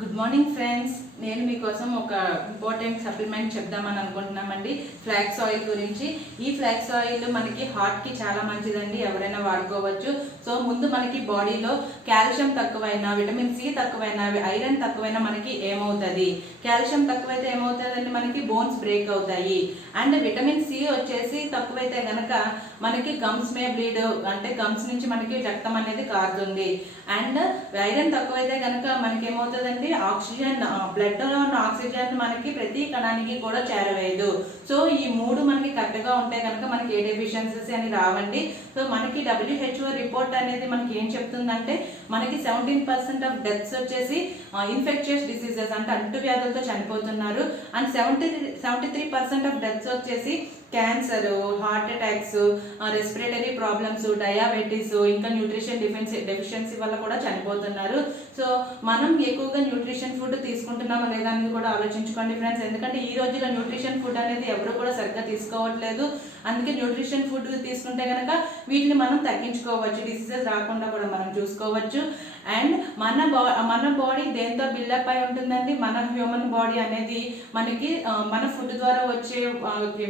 Good morning friends. నేను మీకోసం ఒక ఇంపార్టెంట్ సప్లిమెంట్ చెప్దామని అనుకుంటున్నామండి. ఫ్లాక్స్ ఆయిల్ గురించి. ఈ ఫ్లాక్స్ ఆయిల్ మనకి హార్ట్కి చాలా మంచిదండి, ఎవరైనా వాడుకోవచ్చు. సో ముందు మనకి బాడీలో కాల్షియం తక్కువైనా, విటమిన్ సి తక్కువైనా, ఐరన్ తక్కువైనా మనకి ఏమవుతుంది? కాల్షియం తక్కువైతే ఏమవుతుందండి? మనకి బోన్స్ బ్రేక్ అవుతాయి. అండ్ విటమిన్ సి వచ్చేసి తక్కువైతే కనుక మనకి గమ్స్ మే బ్లీడ్, అంటే గమ్స్ నుంచి మనకి రక్తం అనేది కారుతుంది. అండ్ ఐరన్ తక్కువైతే కనుక మనకి ఏమవుతుందండి? ఆక్సిజన్, బ్లడ్లో ఉన్న ఆక్సిజన్ మనకి ప్రతి కణానికి కూడా చేరవేయదు. సో ఈ మూడు మనకి కరెక్ట్గా ఉంటే కనుక మనకి ఏ డెఫిషియన్సీస్ అని రావండి. సో మనకి WHO రిపోర్ట్ అనేది మనకి ఏం చెప్తుందంటే మనకి 17% ఆఫ్ డెత్స్ వచ్చేసి ఇన్ఫెక్టియస్ డిసీజెస్ అంటే అంటువ్యాధులతో చనిపోతున్నారు. అండ్ 73% ఆఫ్ డెత్స్ వచ్చేసి cancer, heart attacks, respiratory problems, diabetes, ఇంకా న్యూట్రిషన్ డెఫిషియన్సీ వల్ల కూడా చనిపోతున్నారు. సో మనం ఎక్కువగా న్యూట్రిషన్ ఫుడ్ తీసుకుంటున్నామా లేదా అనేది కూడా ఆలోచించుకోండి ఫ్రెండ్స్. ఎందుకంటే ఈ రోజుల్లో న్యూట్రిషన్ ఫుడ్ అనేది ఎవరు కూడా సరిగ్గా తీసుకోవట్లేదు. అందుకే న్యూట్రిషన్ ఫుడ్ తీసుకుంటే కనుక వీటిని మనం తగ్గించుకోవచ్చు, డిసీజెస్ రాకుండా కూడా మనం చూసుకోవచ్చు. అండ్ మన బాడీ దేంతో బిల్డప్ అయి ఉంటుందండి? మన హ్యూమన్ బాడీ అనేది మనకి మన ఫుడ్ ద్వారా వచ్చే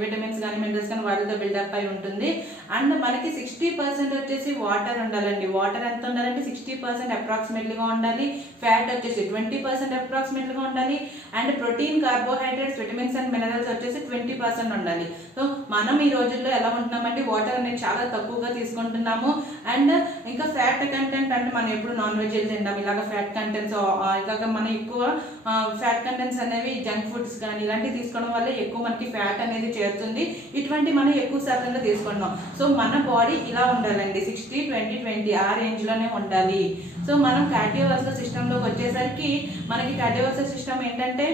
విటమిన్స్ కానీ మినరల్స్ కానీ వాటితో బిల్డప్ అయి ఉంటుంది. అండ్ మనకి 60% వచ్చేసి వాటర్ ఉండాలండి. వాటర్ ఎంత ఉండాలంటే 60% అప్రాక్సిమేట్లీగా ఉండాలి. ఫ్యాట్ వచ్చేసి 20% అప్రాక్సిమేట్లీగా ఉండాలి. And protein, carbohydrates, vitamins and minerals వచ్చేసి 20% ఉండాలి. సో మనం ఈ రోజుల్లో ఎలా ఉంటున్నామంటే వాటర్ అనేది చాలా తక్కువగా తీసుకుంటున్నాము. అండ్ ఇంకా ఫ్యాట్ కంటెంట్ అంటే మనం ఎప్పుడు నాన్ వెజ్ తింటాం, ఇలాగ ఫ్యాట్ కంటెంట్స్, ఇలాగ మనం ఎక్కువ ఫ్యాట్ కంటెంట్స్ అనేవి జంక్ ఫుడ్స్ కానీ ఇలాంటివి తీసుకోవడం వల్ల ఎక్కువ మనకి ఫ్యాట్ అనేది చేరుతుంది. ఇటువంటి మనం ఎక్కువ శాతంగా తీసుకుంటున్నాం. సో మన బాడీ ఇలా ఉండాలండి, 60-20-20 ఆ రేంజ్లోనే ఉండాలి. సో మనం కార్డియోవాస్కులర్ సిస్టంలోకి వచ్చేసరికి మనకి కార్డియోవాస్కులర్ సిస్టమ్ ఏంటంటే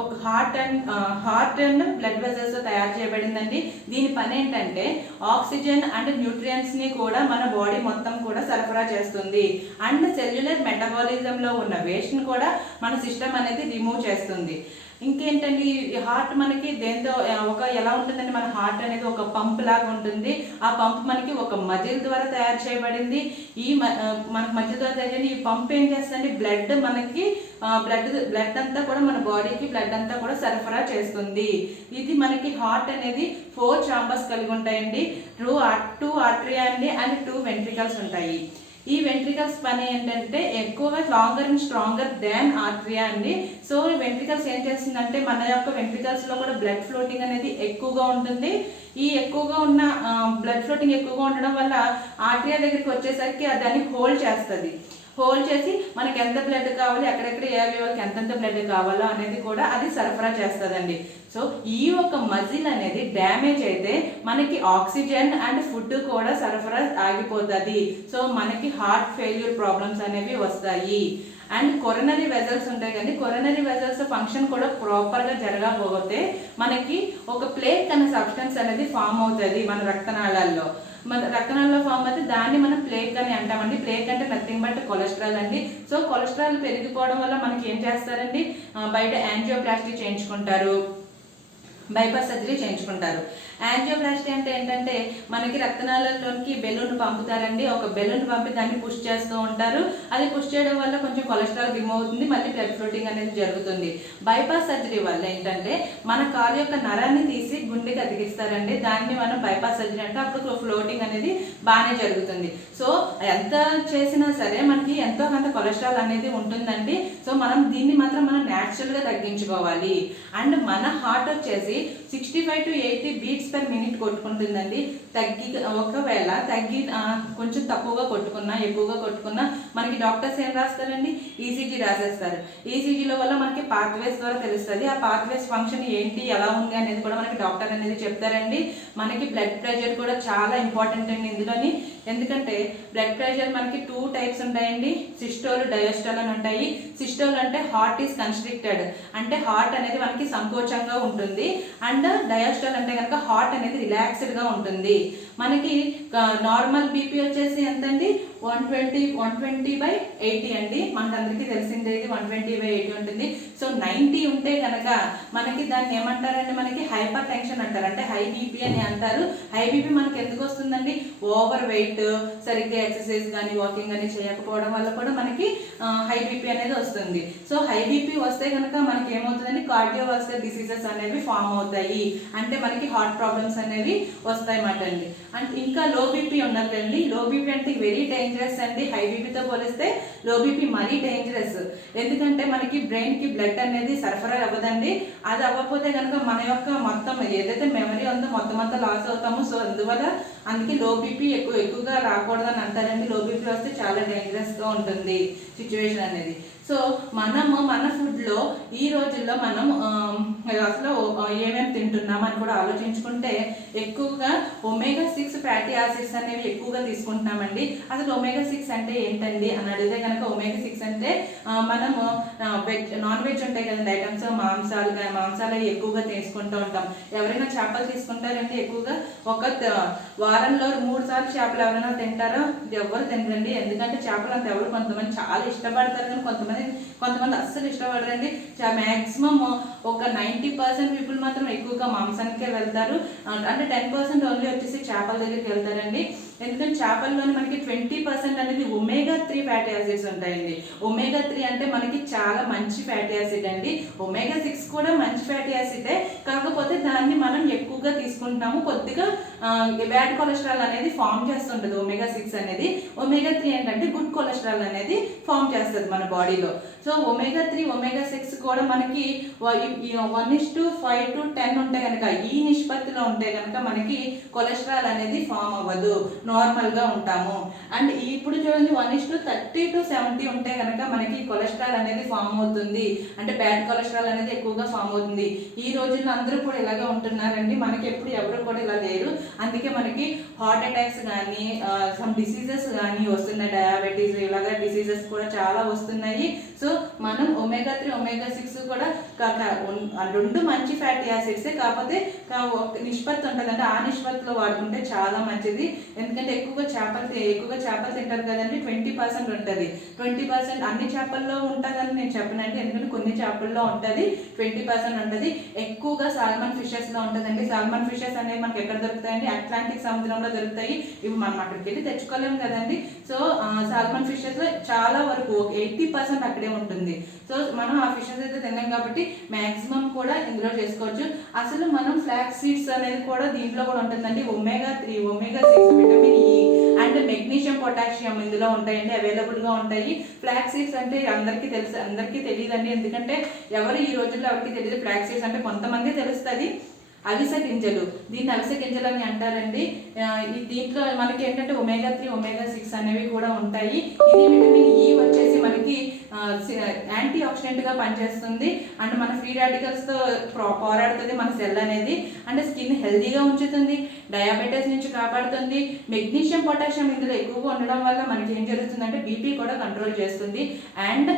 ఒక హార్ట్ అండ్ బ్లడ్ వెసల్స్తో తయారు చేయబడిందండి. దీని పని ఏంటంటే ఆక్సిజన్ అండ్ న్యూట్రియంట్స్ని కూడా మన బాడీ మొత్తం కూడా సరఫరా చేస్తుంది. అండ్ సెల్యులర్ మెటబాలిజంలో ఉన్న వేస్ట్ని కూడా మన సిస్టమ్ అనేది రిమూవ్ చేస్తుంది. ఇంకేంటండి, హార్ట్ మనకి దేంతో ఎలా ఉంటుందండి? మన హార్ట్ అనేది ఒక పంప్ లాగా ఉంటుంది. ఆ పంప్ మనకి ఒక మజిల్ ద్వారా తయారు చేయబడింది. మనకు మజిల్ ద్వారా తయారు చేయబడి ఈ పంప్ ఏం చేస్తుందండి? మనకి బ్లడ్ అంతా కూడా మన బాడీకి బ్లడ్ అంతా కూడా సరఫరా చేస్తుంది. ఇది మనకి హార్ట్ అనేది 4 చాంబర్స్ కలిగి ఉంటాయండి. 2 ఆర్టరీ అండి అండ్ 2 వెంట్రికల్స్ ఉంటాయి. ఈ వెంట్రికల్స్ పని ఏంటంటే ఎక్కువగా లాంగర్ అండ్ స్ట్రాంగర్ దాన్ ఆర్టరియా అండి. సో వెంట్రికల్స్ ఏం చేస్తుందంటే మన యొక్క వెంట్రికల్స్లో కూడా బ్లడ్ ఫ్లోటింగ్ అనేది ఎక్కువగా ఉంటుంది. ఈ ఎక్కువగా ఉన్న బ్లడ్ ఫ్లోటింగ్ ఎక్కువగా ఉండడం వల్ల ఆర్టరియా దగ్గరికి వచ్చేసరికి దాన్ని హోల్డ్ చేస్తుంది. హోల్డ్ చేసి మనకి ఎంత బ్లడ్ కావాలి, ఎక్కడెక్కడ ఏ అవయవాలకు ఎంతెంత బ్లడ్ కావాలో అనేది కూడా అది సరఫరా చేస్తుందండి. సో ఈ ఒక మజిల్ అనేది డ్యామేజ్ అయితే మనకి ఆక్సిజన్ అండ్ ఫుడ్ కూడా సరఫరా ఆగిపోతుంది. సో మనకి హార్ట్ ఫెయిల్యూర్ ప్రాబ్లమ్స్ అనేవి వస్తాయి. అండ్ కొరనరీ వెజల్స్ ఉంటాయి కానీ కొరనరీ వెజల్స్ ఫంక్షన్ కూడా ప్రాపర్గా జరగకపోతే మనకి ఒక ప్లేక్ అనే సబ్స్టెన్స్ అనేది ఫామ్ అవుతుంది మన రక్తనాళాల్లో. ఫామ్ అయితే దాన్ని మనం ప్లేక్ అని అంటామండి. ప్లేక్ అంటే నథింగ్ బట్ కొలెస్ట్రాల్ అండి. సో కొలెస్ట్రాల్ పెరిగిపోవడం వల్ల మనకి ఏం చేస్తారండి? బయట యాంజియోప్లాస్టీ చేయించుకుంటారు, బైపాస్ సర్జరీ చేయించుకుంటారు. యాంజియోప్లాస్టీ అంటే ఏంటంటే మనకి రక్తనాళాల్లోకి బెలూన్ పంపుతారండి. ఒక బెలూన్ పంపి దాన్ని పుష్ చేస్తూ ఉంటారు. అది పుష్ చేయడం వల్ల కొంచెం కొలెస్ట్రాల్ రిమూవ్ అవుతుంది, మళ్ళీ బ్లడ్ ఫ్లోటింగ్ అనేది జరుగుతుంది. బైపాస్ సర్జరీ వల్ల ఏంటంటే మన కాలు యొక్క నరాన్ని తీసి గుండెకి అతికిస్తారండి. దాన్ని మనం బైపాస్ సర్జరీ అంటే అప్పుడు ఫ్లోటింగ్ అనేది బాగానే జరుగుతుంది. సో ఎంత చేసినా సరే మనకి ఎంతో కొంత కొలెస్ట్రాల్ అనేది ఉంటుందండి. సో దీన్ని మాత్రం మనం న్యాచురల్గా తగ్గించుకోవాలి. అండ్ మన హార్ట్ వచ్చేసి 65 to 80 బీట్స్ పర్ మినిట్ కొట్టుకుంటుందండి. ఒకవేళ కొంచెం తక్కువగా కొట్టుకున్నా, ఎక్కువగా కొట్టుకున్నా మనకి డాక్టర్స్ ఏం రాస్తారండి? ఈసీజీ రాసేస్తారు. ఈసీజీలో వల్ల మనకి పాత్వేస్ ద్వారా తెలుస్తుంది. ఆ పాత్వేస్ ఫంక్షన్ ఏంటి, ఎలా ఉంది అనేది కూడా మనకి డాక్టర్ అనేది చెప్తారండి. మనకి బ్లడ్ ప్రెషర్ కూడా చాలా ఇంపార్టెంట్ అండి ఇందులోని. ఎందుకంటే బ్లడ్ ప్రెషర్ మనకి 2 టైప్స్ ఉంటాయండి, సిస్టోల్, డయాస్టోల్ అని ఉంటాయి. సిస్టోల్ అంటే హార్ట్ ఈస్ కన్స్ట్రిక్టెడ్, అంటే హార్ట్ అనేది మనకి సంకోచంగా ఉంటుంది. అండ్ డయాస్టోల్ అంటే కనుక హార్ట్ అనేది రిలాక్స్డ్గా ఉంటుంది. మనకి నార్మల్ బీపీ వచ్చేసి ఎంతండి 120/80 అండి. మనకందరికీ తెలిసిందే ఇది 120/80 ఉంటుంది. సో 90 ఉంటే కనుక మనకి దాన్ని ఏమంటారండి, మనకి హైపర్ టెన్షన్ అంటారు, అంటే హై బీపీ అని అంటారు. హై బీపీ మనకి ఎందుకు వస్తుందండి, ఓవర్ వెయిట్, సరిగ్గా ఎక్సర్సైజ్ కానీ వాకింగ్ కానీ చేయకపోవడం వల్ల కూడా మనకి హై బీపీ అనేది వస్తుంది. సో హై బీపీ వస్తే కనుక మనకి ఏమవుతుందండి, కార్డియోవాస్కులర్ డిసీజెస్ అనేవి ఫామ్ అవుతాయి, అంటే మనకి హార్ట్ ప్రాబ్లమ్స్ అనేవి వస్తాయి అన్నమాట అండి. అండ్ ఇంకా లో బీపీ ఉన్నదండి. లో బీపీ అంటే వెరీ డేంజరస్ అండి. హై బీపీతో పోలిస్తే లో బీపీ మరీ డేంజరస్. ఎందుకంటే మనకి బ్రెయిన్కి బ్లడ్ అనేది సరఫరా అవ్వదండి. అది అవ్వకపోతే కనుక మన యొక్క మొత్తం ఏదైతే మెమరీ ఉందో మొత్తం అంతా లాస్ అవుతాము. సో అందుకే లో బీపీ ఎక్కువగా రాకూడదని అంటారండి. లో బీపీ వస్తే చాలా డేంజరస్గా ఉంటుంది సిచ్యువేషన్ అనేది. సో మనము మన ఫుడ్లో ఈ రోజుల్లో మనం అసలు ఏమేమి తింటున్నాం అని కూడా ఆలోచించుకుంటే ఎక్కువగా ఒమేగా-6 ఫ్యాటీ యాసిడ్స్ అనేవి ఎక్కువగా తీసుకుంటున్నామండి. అసలు ఒమేగా-6 అంటే ఏంటండి అని అడిగితే కనుక ఒమేగా-6 అంటే మనము నాన్ వెజ్ ఉంటాయి కదండి ఐటమ్స్, మాంసాలు ఎక్కువగా తీసుకుంటూ ఉంటాం. ఎవరైనా చేపలు తీసుకుంటారండి ఎక్కువగా. ఒక వారంలో 3 సార్లు చేపలు ఎవరైనా తింటారో? ఎవరు తినరండి. ఎందుకంటే చేపలు అంత ఎవరు, కొంతమంది చాలా ఇష్టపడతారు కానీ కొంతమంది అస్సలు ఇష్టపడరండి. మ్యాక్సిమం ఒక 90% పీపుల్ మాత్రం ఎక్కువగా మాంసానికే వెళ్తారు. అంటే 10% ఓన్లీ వచ్చేసి చేపల దగ్గరికి వెళ్తారండి. ఎందుకంటే చేపల్లోని మనకి 20% అనేది ఒమేగా-3 ఫ్యాటీ యాసిడ్స్ ఉంటాయండి. ఒమేగా-3 అంటే మనకి చాలా మంచి ఫ్యాటీ యాసిడ్ అండి. ఒమేగా-6 కూడా మంచి ఫ్యాటీ యాసిడే, కాకపోతే దాన్ని మనం ఎక్కువగా తీసుకుంటున్నాము. కొద్దిగా బ్యాడ్ కొలెస్ట్రాల్ అనేది ఫామ్ చేస్తుంటుంది ఒమేగా-6 అనేది. ఒమేగా-3 ఏంటంటే గుడ్ కొలెస్ట్రాల్ అనేది ఫామ్ చేస్తుంది మన బాడీలో. సో ఒమేగా-3 ఒమేగా-6 కూడా మనకి 1:5-10 ఉంటే కనుక, ఈ నిష్పత్తిలో ఉంటే కనుక మనకి కొలెస్ట్రాల్ అనేది ఫామ్ అవ్వదు, నార్మల్గా ఉంటాము. అండ్ ఇప్పుడు చూడండి 1:30-70 ఉంటే కనుక మనకి కొలెస్ట్రాల్ అనేది ఫామ్ అవుతుంది, అంటే బ్యాడ్ కొలెస్ట్రాల్ అనేది ఎక్కువగా ఫామ్ అవుతుంది. ఈ రోజుల్లో అందరూ కూడా ఇలాగే ఉంటున్నారండి. మనకి ఎప్పుడు ఎవరు కూడా ఇలా లేరు. అందుకే మనకి హార్ట్ అటాక్స్ కానీ సమ్ డిసీజెస్ కానీ వస్తున్నాయి, డయాబెటీస్ ఇలాగా డిసీజెస్ కూడా చాలా వస్తున్నాయి. సో మనం ఒమేగా-3 ఒమేగా-6 కూడా రెండు మంచి ఫ్యాటీ యాసిడ్సే, కాకపోతే నిష్పత్తి ఉంటుంది, అంటే ఆ నిష్పత్తిలో వాడుకుంటే చాలా మంచిది. ఎందుకంటే ఎక్కువగా చేపలు తింటారు కదండి. 20% ఉంటుంది. 20% అన్ని చేపల్లో ఉంటుందని నేను చెప్పనండి, ఎందుకంటే కొన్ని చేపల్లో ఉంటుంది, 20% ఉంటుంది. ఎక్కువగా సాల్మన్ ఫిషెస్లో ఉంటుందండి. సాల్మన్ ఫిషెస్ అనేవి మనకి ఎక్కడ దొరుకుతాయండి, అట్లాంటిక్ సముద్రంలో దొరుకుతాయి. ఇవి మనం అక్కడికి వెళ్ళి తెచ్చుకోలేము కదండి. సో సాల్మన్ ఫిషెస్లో చాలా వరకు 80% అక్కడే ఉంటుంది. సో మనం ఆ ఫిషెస్ అయితే తిన్నాం కాబట్టి మ్యాక్సిమం కూడా ఇందులో చేసుకోవచ్చు. అసలు మనం ఫ్లాక్స్ సీడ్స్ అనేది కూడా దీంట్లో కూడా ఉంటుందండి. ఒమేగా-3 ఒమేగా-6 vitamin E and magnesium potassium ఇందులో ఉంటాయండి, అవైలబుల్గా ఉంటాయి. ఫ్లాక్స్ సీడ్స్ అంటే అందరికీ తెలుసు, అందరికీ తెలియదండి. ఎందుకంటే ఎవరు ఈ రోజుల్లో ఎవరికి తెలియదు. ఫ్లాక్స్ సీడ్స్ అంటే కొంతమంది తెలుస్తుంది. అవిసె గింజలు, దీన్ని అవిసె గింజలు అని అంటారండి. దీంట్లో మనకి ఏంటంటే ఒమేగా-3 ఒమేగా-6 అనేవి కూడా ఉంటాయి. ఇది విటమిన్ ఈ వచ్చేసి మనకి యాంటీ ఆక్సిడెంట్గా పనిచేస్తుంది, అండ్ మన ఫ్రీ రాడికల్స్తో పోరాడుతుంది మన సెల్ అనేది, అంటే స్కిన్ హెల్తీగా ఉంచుతుంది, డయాబెటీస్ నుంచి కాపాడుతుంది. మెగ్నీషియం పొటాషియం ఇందులో ఎక్కువగా ఉండడం వల్ల మనకి ఏం జరుగుతుందంటే బీపీ కూడా కంట్రోల్ చేస్తుంది. అండ్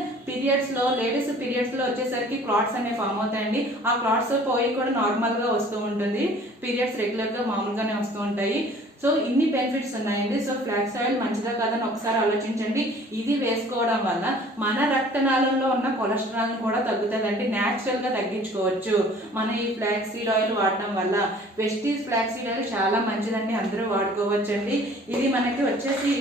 లేడీస్ పీరియడ్స్లో వచ్చేసరికి క్లాట్స్ అనేవి ఫామ్ అవుతాయండి. ఆ క్లాట్స్ పోయి కూడా నార్మల్గా వస్తూ ఉంటుంది. పీరియడ్స్ రెగ్యులర్గా మామూలుగానే వస్తూ ఉంటాయి. సో ఇన్ని బెనిఫిట్స్ ఉన్నాయండి. సో ఫ్లాక్స్ ఆయిల్ మంచిదా కాదని ఒకసారి ఆలోచించండి. ఇది వేసుకోవడం వల్ల మన రక్తనాళంలో ఉన్న కొలెస్ట్రాల్ని కూడా తగ్గుతుందండి, న్యాచురల్గా తగ్గించుకోవచ్చు మన ఈ ఫ్లాక్స్ సీడ్ ఆయిల్ వాడడం వల్ల. వెస్టీజ్ ఫ్లాక్స్ సీడ్ ఆయిల్ చాలా మంచిదండి, అందరూ వాడుకోవచ్చండి. ఇది మనకి వచ్చేసి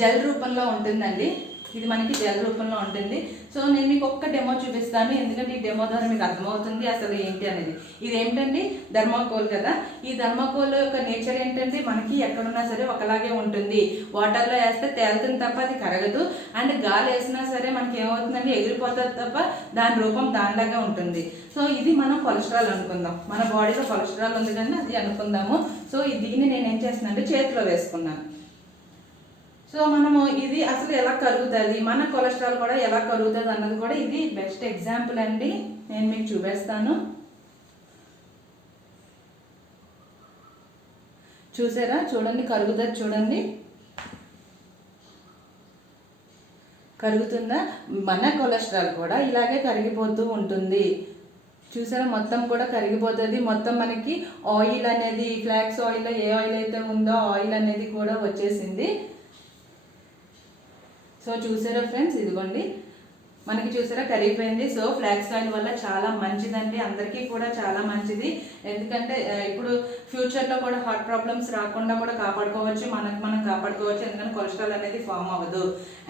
జెల్ రూపంలో ఉంటుందండి. ఇది మనకి జెల్ రూపంలో ఉంటుంది. సో నేను మీకు ఒక్క డెమో చూపిస్తాను, ఎందుకంటే ఈ డెమో ద్వారా మీకు అర్థమవుతుంది అసలు ఏంటి అనేది. ఇది ఏంటండి, థర్మాకోల్ కదా. ఈ థర్మాకోల్ యొక్క నేచర్ ఏంటంటే మనకి ఎక్కడున్నా సరే ఒకలాగే ఉంటుంది. వాటర్లో వేస్తే తేలుతుంది తప్ప అది కరగదు, అండ్ గాలి వేసినా సరే మనకి ఏమవుతుందండి, ఎగిరిపోతుంది తప్ప దాని రూపం దానిలాగా ఉంటుంది. సో ఇది మనం కొలెస్ట్రాల్ అనుకుందాం, మన బాడీలో కొలెస్ట్రాల్ ఉంది కానీ అది అనుకుందాము. సో దీన్ని నేను ఏం చేస్తున్నాను అంటే చేతిలో వేసుకున్నాను. సో మనము ఇది అసలు ఎలా కరుగుతుంది, మన కొలెస్ట్రాల్ కూడా ఎలా కరుగుతుంది అన్నది కూడా ఇది బెస్ట్ ఎగ్జాంపుల్ అండి. నేను మీకు చూపిస్తాను. చూసారా, చూడండి కరుగుతుంది, చూడండి కరుగుతుందా. మన కొలెస్ట్రాల్ కూడా ఇలాగే కరిగిపోతూ ఉంటుంది. చూసారా మొత్తం కూడా కరిగిపోతుంది. మొత్తం మనకి ఆయిల్ అనేది ఫ్లాక్స్ ఆయిల్ ఏ ఆయిల్ అయితే ఉందో ఆయిల్ అనేది కూడా వచ్చేసింది. సో చూసారా ఫ్రెండ్స్, ఇదిగోండి మనకి చూసారా కరిగిపోయింది. సో ఫ్లాక్స్ ఆయిల్ వల్ల చాలా మంచిదండి, అందరికీ కూడా చాలా మంచిది. ఎందుకంటే ఇప్పుడు ఫ్యూచర్లో కూడా హార్ట్ ప్రాబ్లమ్స్ రాకుండా కూడా కాపాడుకోవచ్చు, మనం కాపాడుకోవచ్చు. ఎందుకంటే కొలెస్ట్రాల్ అనేది ఫామ్ అవ్వదు.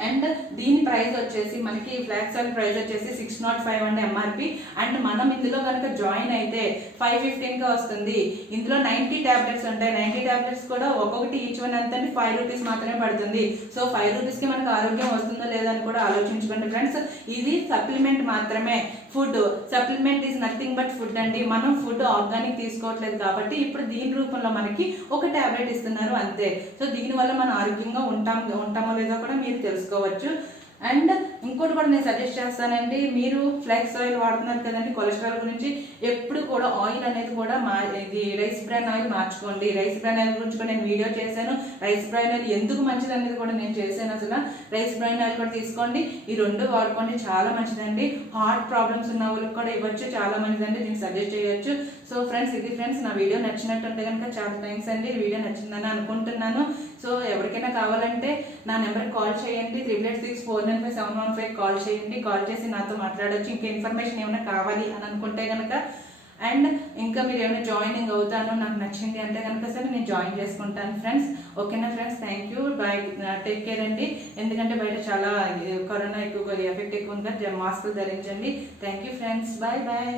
అండ్ దీని ప్రైస్ వచ్చేసి మనకి ఫ్లాక్స్ ఆయిల్ ప్రైస్ వచ్చేసి 605 అండి ఎంఆర్పి. అండ్ మనం ఇందులో కనుక జాయిన్ అయితే 515గా వస్తుంది. ఇందులో 90 ట్యాబ్లెట్స్ ఉంటాయి. 90 ట్యాబ్లెట్స్ కూడా ఒక్కొక్కటి ఈచ్ వన్ ఎంత అంటే 5 రూపీస్ మాత్రమే పడుతుంది. సో 5 రూపీస్కి మనకు ఆరోగ్యం వస్తుందో లేదని కూడా ఆలోచించుకోండి ఫ్రెండ్స్. ఇది సప్లిమెంట్ మాత్రమే. Food supplement is nothing but food అండి. మనం ఫుడ్ ఆర్గానిక్ తీసుకోవట్లేదు కాబట్టి ఇప్పుడు దీని రూపంలో మనకి ఒక ట్యాబ్లెట్ ఇస్తున్నారు అంతే. సో దీనివల్ల మనం ఆరోగ్యంగా ఉంటామో లేదో కూడా మీరు తెలుసుకోవచ్చు. అండ్ ఇంకోటి కూడా నేను సజెస్ట్ చేస్తానండి, మీరు ఫ్లాక్స్ ఆయిల్ వాడుతున్నారు కదండి కొలెస్ట్రాల్ గురించి, ఎప్పుడు కూడా ఆయిల్ అనేది కూడా ఇది రైస్ బ్రాన్ ఆయిల్ మార్చుకోండి. రైస్ బ్రాన్ ఆయిల్ గురించి కూడా నేను వీడియో చేశాను. రైస్ బ్రాన్ ఆయిల్ ఎందుకు మంచిది అనేది కూడా నేను చేశాను. అసలు రైస్ బ్రాన్ ఆయిల్ కూడా తీసుకోండి, ఈ రెండు వాడుకోండి, చాలా మంచిదండి. హార్ట్ ప్రాబ్లమ్స్ ఉన్న వాళ్ళకి కూడా ఇవ్వచ్చు, చాలా మంచిదండి, దీన్ని సజెస్ట్ చేయొచ్చు. సో ఫ్రెండ్స్, ఇది ఫ్రెండ్స్ నా వీడియో నచ్చినట్టుంటే కనుక చాలా థ్యాంక్స్ అండి. వీడియో నచ్చిందని అనుకుంటున్నాను. సో ఎవరికైనా కావాలంటే నా నెంబర్కి కాల్ చేయండి, 386495715 కాల్ చేయండి. కాల్ చేసి నాతో మాట్లాడచ్చు. ఇంకా ఇన్ఫర్మేషన్ ఏమైనా కావాలి అని అనుకుంటే కనుక, అండ్ ఇంకా మీరు ఏమైనా జాయినింగ్ అవుతాను నాకు నచ్చింది అంటే కనుక సరే నేను జాయిన్ చేసుకుంటాను ఫ్రెండ్స్. ఓకేనా friends, thank you, bye, take care అండి. ఎందుకంటే బయట చాలా కరోనా ఎక్కువగా ఎఫెక్ట్ ఎక్కువ ఉంది, మాస్కులు ధరించండి. Thank you friends, bye bye.